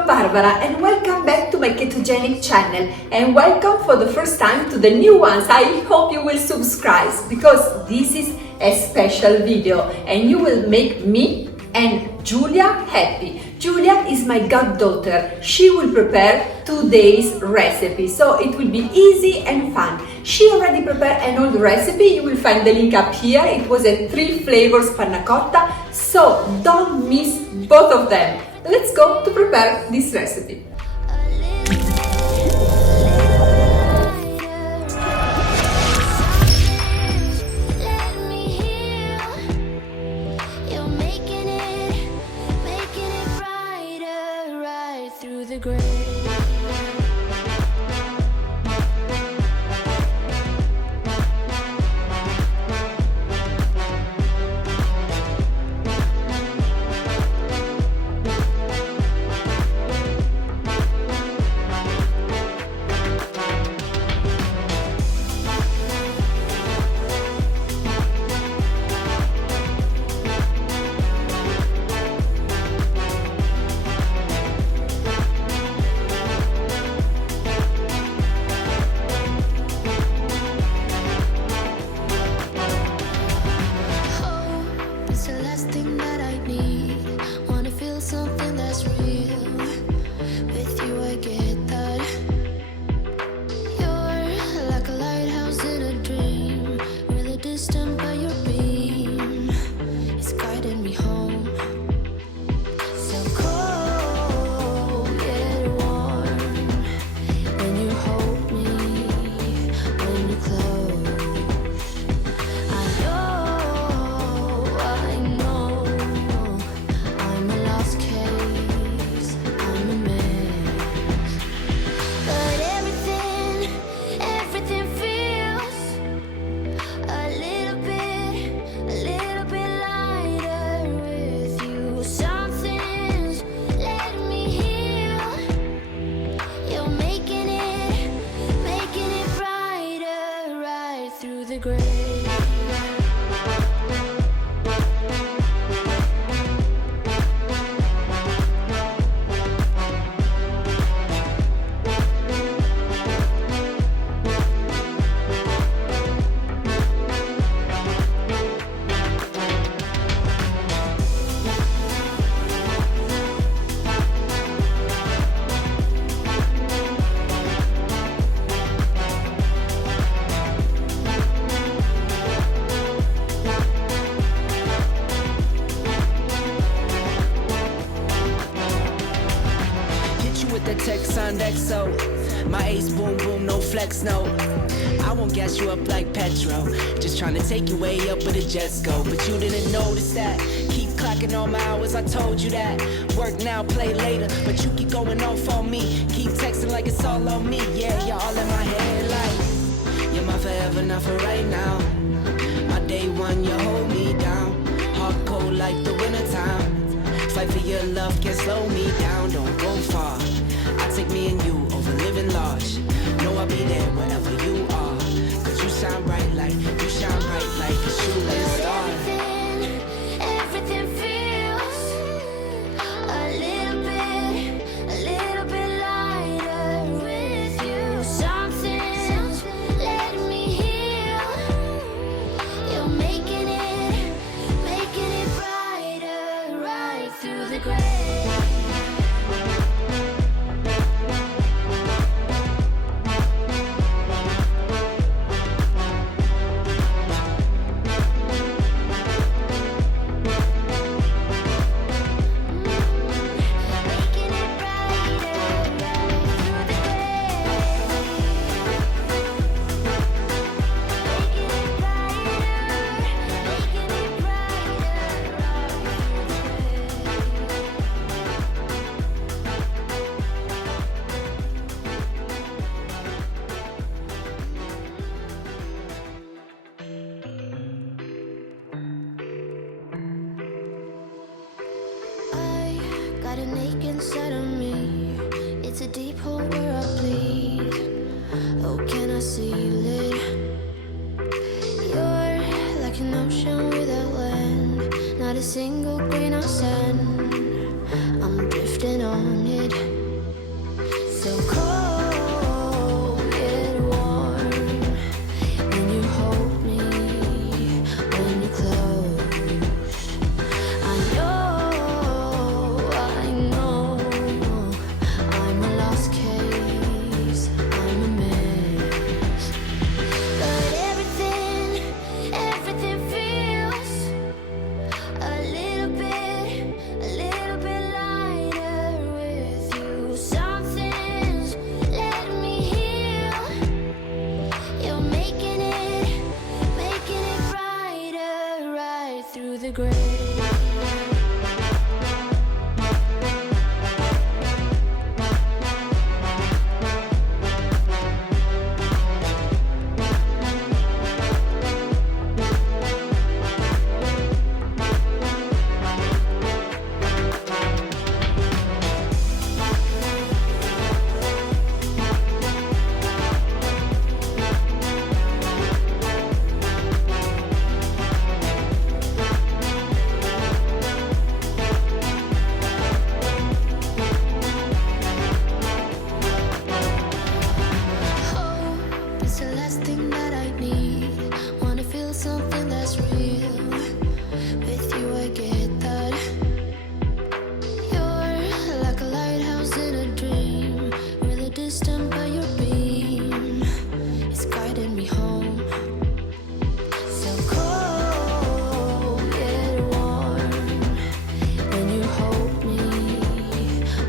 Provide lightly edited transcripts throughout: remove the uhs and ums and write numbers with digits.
from Barbara and welcome back to my ketogenic channel, and welcome for the first time to the new ones. I hope you will subscribe because this is a special video and you will make me and Giulia happy. Giulia is my goddaughter. She will prepare today's recipe, so it will be easy and fun. She already prepared an old recipe. You will find the link up here. It was a 3 flavors panna cotta, so don't miss both of them. Let's go to prepare this recipe. My ace boom boom, no flex, no. I won't gas you up like petrol. Just trying to take you way up where the jets go. But you didn't notice that. Keep clocking all my hours, I told you that. Work now, play later. But you keep going off on me. Keep texting like it's all on me. Yeah, you're all in my head like you're my forever, not for right now. My day one, you hold me down. Hard cold like the wintertime. Fight for your love, can't slow me down. Don't go far. Take me and you over living large. Know I'll be there wherever you are. Cause you shine bright like a shooting star. Everything feels a little bit lighter with you. Something's letting me heal. You're making it brighter right through the gray. Got an ache inside of me. It's a deep hole where I bleed. Oh, can I seal it? You're like an ocean without land. Not a single grain of sand. I'm drifting drifting on it. So cold yet warm when you hold me, when you close. I know I'm a lost case, I'm a mess. But everything feels a little bit lighter with you. Something's letting me heal. You're making it brighter right through the gray. It's the last thing that I need. Wanna feel something that's real. With you I get that. You're like a lighthouse in a dream. Really distant but your beam is guiding me home. So cold yet warm when you hold me,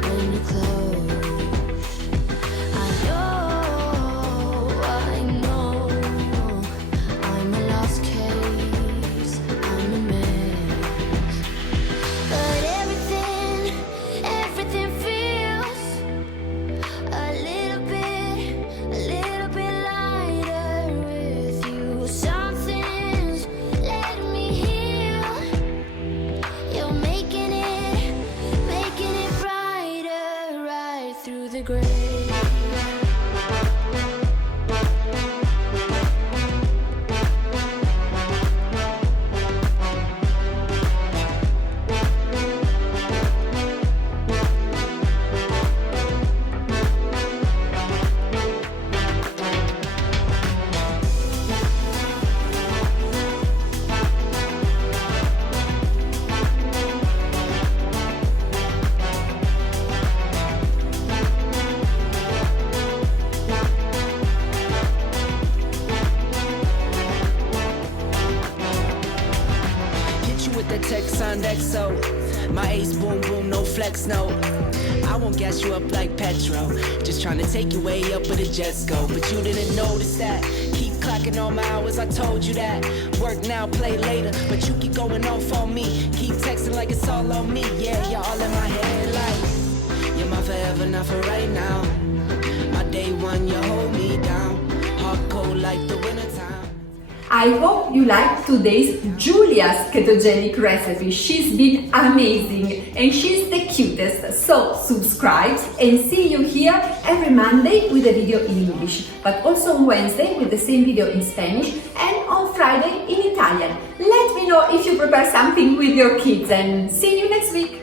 when you close. I know I'm a lost case, I'm a mess. But everything feels a little bit lighter with you. Something's letting me heal. You're making it brighter right through the gray. Hit you with the text on XO. My ace boom boom, no flex, no. I won't gas you up like petrol. Just trying to take you way up, but it just go. But you didn't notice that. Keep clocking all my hours, I told you that. Work now, play later, but you keep going off on me. Keep texting like it's all on me. Yeah, you're all in my head like you're my forever, not for right now. My day one, you hold me down. Hard cold like the wintertime. I hope you liked today's Giulia's ketogenic recipe. She's been amazing and she's the cutest. So subscribe and see you here every Monday with a video in English, but also on Wednesday with the same video in Spanish and on Friday in Italian. Let me know if you prepare something with your kids and see you next week.